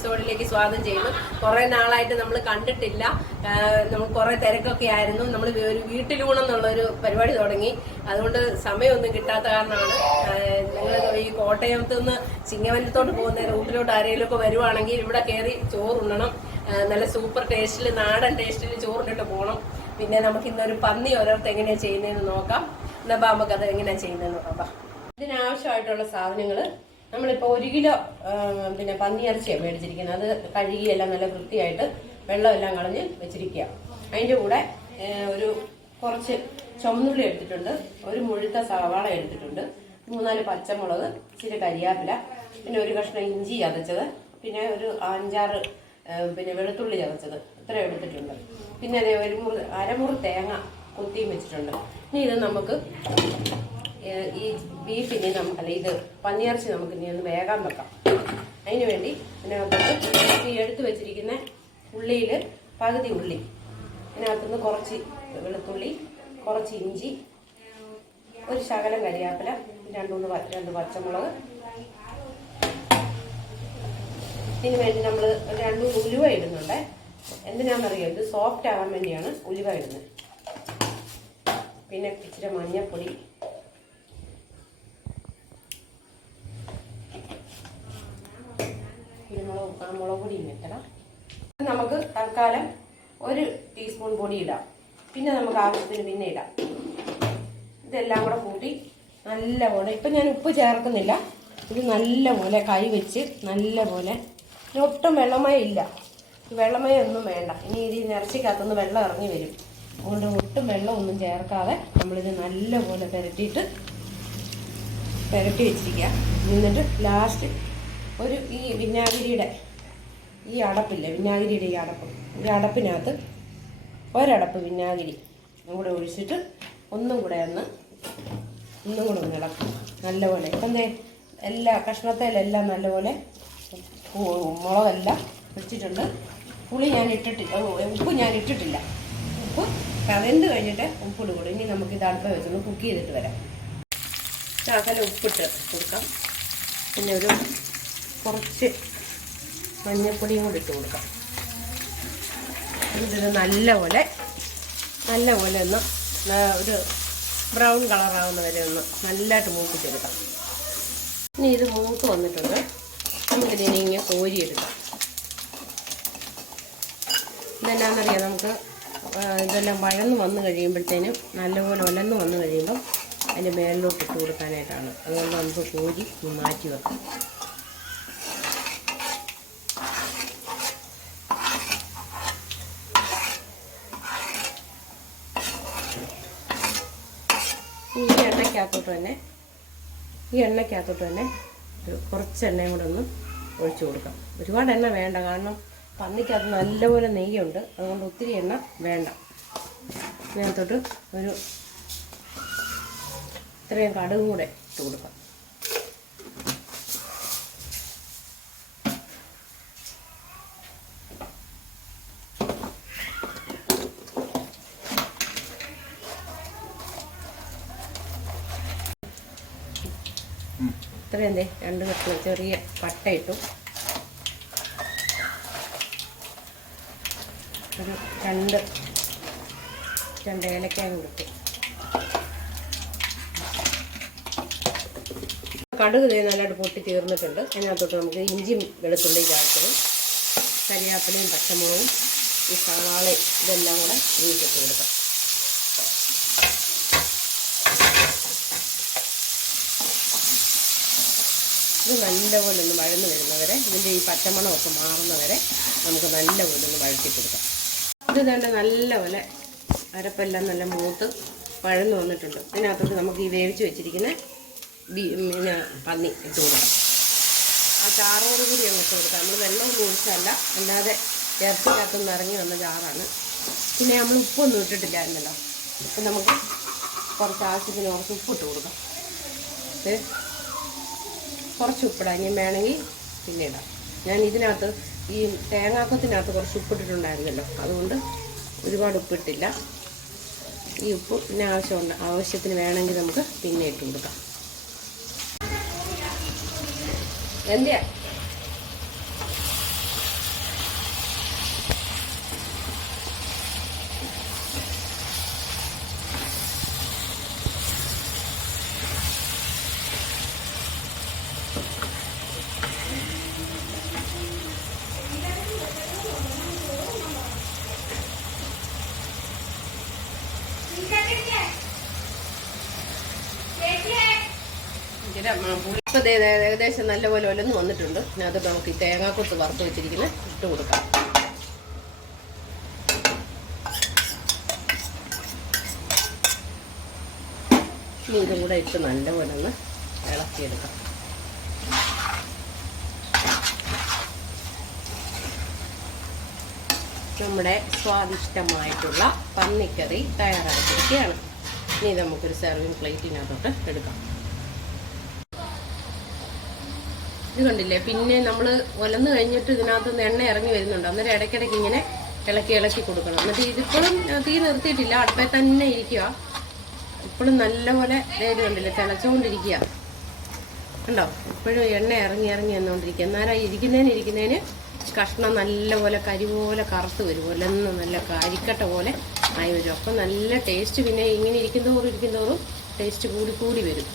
എപ്പിസോഡിലേക്ക് സ്വാഗതം ചെയ്യുന്നു. കുറേ നാളായിട്ട് നമ്മൾ കണ്ടിട്ടില്ല. നമ്മൾ കുറേ തിരക്കൊക്കെ ആയിരുന്നു. നമ്മൾ ഒരു വീട്ടിലൂണെന്നുള്ളൊരു പരിപാടി തുടങ്ങി. അതുകൊണ്ട് സമയമൊന്നും കിട്ടാത്ത കാരണമാണ്. ഞങ്ങൾ ഈ കോട്ടയത്ത് നിന്ന് ചിങ്ങവനത്തോട്ട് പോകുന്ന റൂട്ടിലോട്ട് ആരെങ്കിലുമൊക്കെ വരുവാണെങ്കിൽ ഇവിടെ കയറി ചോറുണ്ണണം. നല്ല സൂപ്പർ ടേസ്റ്റിൽ, നാടൻ ടേസ്റ്റിൽ ചോറിട്ടിട്ട് പോകണം. പിന്നെ നമുക്ക് ഇന്നൊരു പന്നി ഓരോരുത്തർ എങ്ങനെയാണ് ചെയ്യുന്നതെന്ന് നോക്കാം. എന്നാൽ നമുക്കത് എങ്ങനെയാണ് ചെയ്യുന്നതെന്ന് നോക്കാം. ഇതിനാവശ്യമായിട്ടുള്ള സാധനങ്ങൾ നമ്മളിപ്പോൾ 1 കിലോ പിന്നെ പന്നിയിറച്ചിയാണ് മേടിച്ചിരിക്കുന്നത്. അത് കഴുകിയെല്ലാം നല്ല വൃത്തിയായിട്ട് വെള്ളമെല്ലാം കളഞ്ഞ് വെച്ചിരിക്കുക. അതിൻ്റെ കൂടെ കുറച്ച് ചുമന്നുള്ളി എടുത്തിട്ടുണ്ട്, ഒരു മുഴുത്ത സവാള എടുത്തിട്ടുണ്ട്, 3-4 പച്ചമുളക്, ഇച്ചിരി കരിയാപ്പില, പിന്നെ ഒരു കഷ്ണം ഇഞ്ചി ചതച്ചത്, പിന്നെ ഒരു 5-6 പിന്നെ വെളുത്തുള്ളി ചതച്ചത്, ഇത്ര എടുത്തിട്ടുണ്ട്. പിന്നെ അതേ അരമുറി തേങ്ങ കുത്തിയും വെച്ചിട്ടുണ്ട്. ഇനി ഇത് നമുക്ക് ഈ ബീഫിന് ഇത് പന്നിയിറച്ചി നമുക്ക് ഇനി ഒന്ന് വേഗം വെക്കാം. അതിന് വേണ്ടി ഇതിനകത്തോട്ട് ഈ എടുത്തു വെച്ചിരിക്കുന്ന ഉള്ളിയിൽ പകുതി ഉള്ളി, ഇതിനകത്തുനിന്ന് കുറച്ച് വെളുത്തുള്ളി, കുറച്ച് ഇഞ്ചി, ഒരു ശകലം കരിയാപ്പില, 2 പച്ചമുളക്. ഇതിന് വേണ്ടി നമ്മൾ 2 ഉലുവ ഇടുന്നുണ്ട്. എന്തിനാണെന്നറിയാം, ഇത് സോഫ്റ്റ് ആകാൻ വേണ്ടിയാണ് ഉലുവ ഇടുന്നത്. പിന്നെ ഇച്ചിരി മഞ്ഞൾപ്പൊടി, മുളക് പൊടിയും വെക്കണം. നമുക്ക് തൽക്കാലം 1 ടീസ്പൂൺ പൊടി ഇടാം. പിന്നെ നമുക്ക് ആവശ്യത്തിന് പിന്നെ ഇടാം. ഇതെല്ലാം കൂടെ കൂട്ടി നല്ലപോലെ, ഇപ്പം ഞാൻ ഉപ്പ് ചേർക്കുന്നില്ല, ഇത് നല്ലപോലെ കൈ വെച്ച് നല്ലപോലെ, ഒട്ടും വെള്ളമയം ഇല്ല, വെള്ളമയം ഒന്നും വേണ്ട. ഇനി ഇത് ഇറച്ചിക്കകത്തുനിന്ന് വെള്ളം ഇറങ്ങി വരും. അതുകൊണ്ട് ഒട്ടും വെള്ളമൊന്നും ചേർക്കാതെ നമ്മളിത് നല്ലപോലെ പുരട്ടി വെച്ചിരിക്കുക. എന്നിട്ട് ലാസ്റ്റ് ഈ വിനാഗിരിയുടെ ഈ അടപ്പില്ലേ, വിനാഗിരിയുടെ ഈ അടപ്പിനകത്ത് ഒരടപ്പ് വിനാഗിരി കൂടെ ഒഴിച്ചിട്ട് ഒന്നും കൂടെ ഒന്ന് ഇളക്കും നല്ലപോലെ. ഇപ്പം എല്ലാ കഷ്ണത്തേലെല്ലാം നല്ലപോലെ മുളകെല്ലാം വെച്ചിട്ടുണ്ട്. ഉപ്പ് ഞാൻ ഇട്ടിട്ടില്ല. ഉപ്പ് കലണ്ട് കഴിഞ്ഞിട്ട് ഉപ്പിട്ട് കൊടുക്കും. ഇനി നമുക്കിത് അടുപ്പ് വെച്ചൊന്ന് കുക്ക് ചെയ്തിട്ട് വരാം. ശകലം ഉപ്പിട്ട് കൊടുക്കാം. പിന്നെ കുറച്ച് മഞ്ഞൾപ്പൊടിയും കൂടി ഇട്ട് കൊടുക്കാം. ഇത് നല്ലപോലെ ഒന്ന് ഒരു ബ്രൗൺ കളറാവുന്ന വരെ ഒന്ന് നല്ലതായിട്ട് മൂപ്പിച്ചെടുക്കാം. ഇനി ഇത് മൂത്ത് വന്നിട്ടുണ്ട്. നമുക്കിതിനെ ഇങ്ങനെ കോരിയെടുക്കാം. ഇതെന്നാന്നറിയാം, നമുക്ക് ഇതെല്ലാം വഴന്ന് വന്ന് കഴിയുമ്പോഴത്തേനും നല്ലപോലെ ഒലന്ന് വന്ന് കഴിയുമ്പം അതിൻ്റെ മേലിലോട്ട് ഇട്ട് കൊടുക്കാനായിട്ടാണ്. അതുകൊണ്ട് നമുക്ക് കോരി മാറ്റി വെക്കാം. ഈ എണ്ണയ്ക്കകത്തോട്ട് തന്നെ കുറച്ച് എണ്ണയും കൂടെ ഒന്ന് ഒഴിച്ചു കൊടുക്കാം. ഒരുപാട് എണ്ണ വേണ്ട, കാരണം പന്നിക്കകത്ത് നല്ലപോലെ നെയ്യുണ്ട്. അതുകൊണ്ട് ഒത്തിരി എണ്ണ വേണ്ട. ഇതിനകത്തോട്ട് ഇത്രയും കടുകും കൂടെ ഇട്ട് കൊടുക്കാം. ഇത്രയും 2 കഷ്ണം ചെറിയ പട്ട ഇട്ടു, ഒരു 2 ഏലക്കായും കൂടി ഇട്ടു. കടുക് നല്ലതായിട്ട് പൊട്ടി തീർന്നിട്ടുണ്ട്. അതിനകത്തോട്ട് നമുക്ക് ഇഞ്ചിയും വെളുത്തുള്ളിയും ചതച്ചതും കരിയാപ്പിലയും പച്ചമുളകും ഈ സവാളയും ഇതെല്ലാം കൂടെ വീട്ടിട്ട് കൊടുക്കാം. ഇത് നല്ലപോലെ ഒന്ന് വഴന്ന് വരുന്നവരെ, ഇതിൻ്റെ ഈ പച്ചമണമൊക്കെ മാറുന്നവരെ നമുക്ക് നല്ലപോലെ ഒന്ന് വഴറ്റി കൊടുക്കാം. ഇത് തന്നെ നല്ലപോലെ അരപ്പെല്ലാം നല്ല മൂത്ത് വഴന്ന് വന്നിട്ടുണ്ട്. ഇതിനകത്തോട്ട് നമുക്ക് ഈ വേവിച്ച് വെച്ചിരിക്കുന്ന പന്നി ഇട്ട് കൊടുക്കാം. ആ ചാറോട് കൂടി അങ്ങ് ഇട്ട് കൊടുക്കാം. നമ്മൾ വെള്ളമൊന്നും ഒഴിച്ചല്ല, അല്ലാതെ ഇറച്ചിക്കകത്തുനിന്ന് ഇറങ്ങി വന്ന ചാറാണ്. പിന്നെ നമ്മൾ ഉപ്പൊന്നും ഇട്ടിട്ടില്ലായിരുന്നല്ലോ. അപ്പം നമുക്ക് കുറച്ച് ആവശ്യത്തിന് കുറച്ച് ഉപ്പിട്ട് കൊടുക്കാം. കുറച്ച് ഉപ്പിടാം, ഇനി വേണമെങ്കിൽ പിന്നെ ഇടാം. ഞാൻ ഇതിനകത്ത് ഈ തേങ്ങാക്കത്തിനകത്ത് കുറച്ച് ഉപ്പിട്ടിട്ടുണ്ടായിരുന്നല്ലോ, അതുകൊണ്ട് ഒരുപാട് ഉപ്പിട്ടില്ല. ഈ ഉപ്പ് പിന്നെ ആവശ്യത്തിന് വേണമെങ്കിൽ നമുക്ക് പിന്നെ ഇട്ട് കൊടുക്കാം. എന്തിയാ ഇപ്പം ഏകദേശം നല്ലപോലെ ഒലന്ന് വന്നിട്ടുണ്ട്. അത് നമുക്ക് ഈ തേങ്ങാക്കൊത്ത് വറുത്ത് വെച്ചിരിക്കുന്നത് ഇട്ട് കൊടുക്കാം. ഇതും കൂടെ ഇട്ട് നല്ലപോലെ ഒന്ന് ഇളക്കിയെടുക്കാം. നമ്മുടെ സ്വാദിഷ്ടമായിട്ടുള്ള പന്നിക്കറി തയ്യാറാക്കിയിരിക്കുകയാണ്. ഇനി നമുക്കൊരു സെർവിങ് പ്ലേറ്റിനകത്തോട്ട് എടുക്കാം. ഇത് കണ്ടില്ലേ, പിന്നെ നമ്മൾ ഒലന്ന് കഴിഞ്ഞിട്ട് ഇതിനകത്തുനിന്ന് എണ്ണ ഇറങ്ങി വരുന്നുണ്ട്. അന്നേരം ഇടയ്ക്കിടയ്ക്ക് ഇങ്ങനെ ഇളക്കി കൊടുക്കണം. എന്നിട്ട് ഇതിപ്പോഴും തീ നിർത്തിയിട്ടില്ല, അടുപ്പേ തന്നെ ഇരിക്കുക. ഇപ്പോഴും നല്ലപോലെ ഇത് കണ്ടില്ലേ, തിളച്ചുകൊണ്ടിരിക്കുക. കണ്ടോ, ഇപ്പോഴും എണ്ണ ഇറങ്ങി വന്നുകൊണ്ടിരിക്കുക. എന്നാലും ഇരിക്കുന്നതിന് കഷ്ണം നല്ലപോലെ കരിപോലെ കറുത്ത് വരും, ഒലന്ന് നല്ല കരിക്കട്ട പോലെ ആയി വരും. അപ്പം നല്ല ടേസ്റ്റ്. പിന്നെ ഇങ്ങനെ ഇരിക്കും തോറും ടേസ്റ്റ് കൂടി വരും.